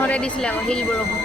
জন্মৰে দিছিলে আকৌ শিল বৰষুণ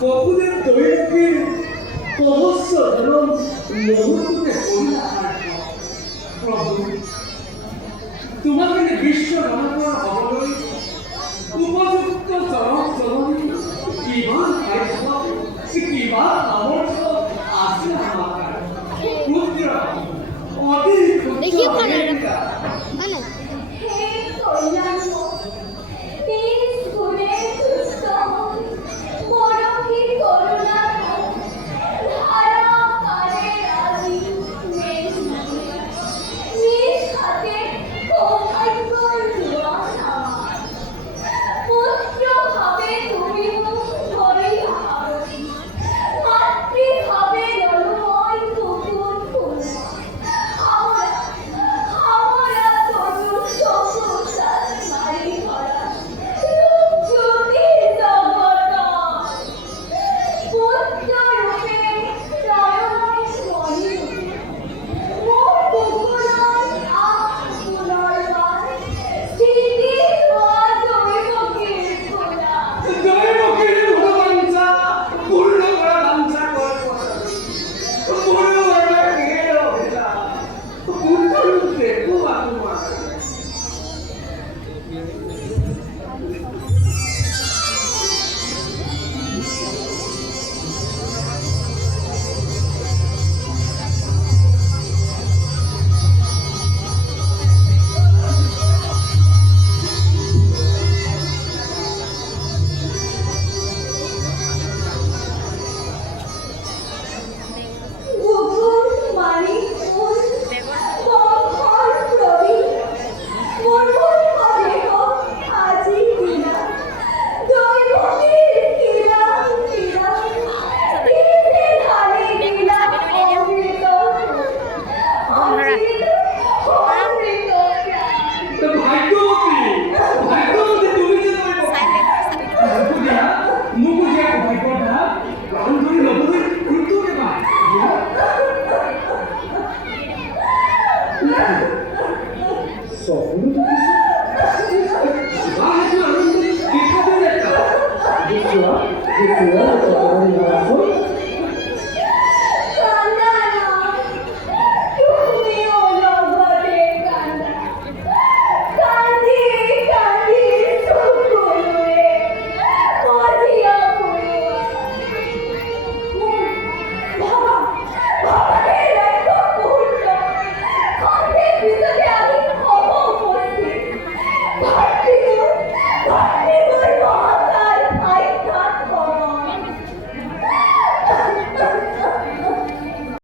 বহুদের দৈর্ঘ্যের সহস্র এবং মুহূর্তকে প্রভু বিশ্ব জনগণ হবলৈ উপযুক্ত জনক জননী কিমান ভাগ্য কিমান সামৰ্থ্য আছে আমাৰ পুত্ৰ অতি দেখি মানে হে কল্যাণ তেজ গুণে তুষ্ট মরহি করুণা ধারা কারে রাজি নিজ হাতে সৌভাগ্যর দুয়ার আমার পুত্র হবে তুমি ধরে আরতি মাতৃ হবে রণময় কুকুর ফুলমা আমরা তরু সবুজার নারী ভরা রূপজ্যোতি জগৎ পুত্র রূপে নয়নায় মণি মোর বুকুলার পুনর্বার স্মৃতি হওয়া দৈবকীর খোলা দৈবকীর ভগবাঞ্চা পূর্ণ করা বাঞ্ছা করব পূর্ণ করা গেল ভেলা পূর্ণ রূপে তোমার গুগুল মানি ফুল বংশর প্রবীণ মরমর হবে আজি দিনা দৈবকীর কিরাম কিরাম দিতে ধারে দিলা অমৃত অমৃত অমৃত তো ভাগ্যবতী তুমি যে ভাগ্যদিয়া মোক যে ভাগ্যটা গ্ৰহণ কৰি ল'বলৈ কোনটো কেবা চকুত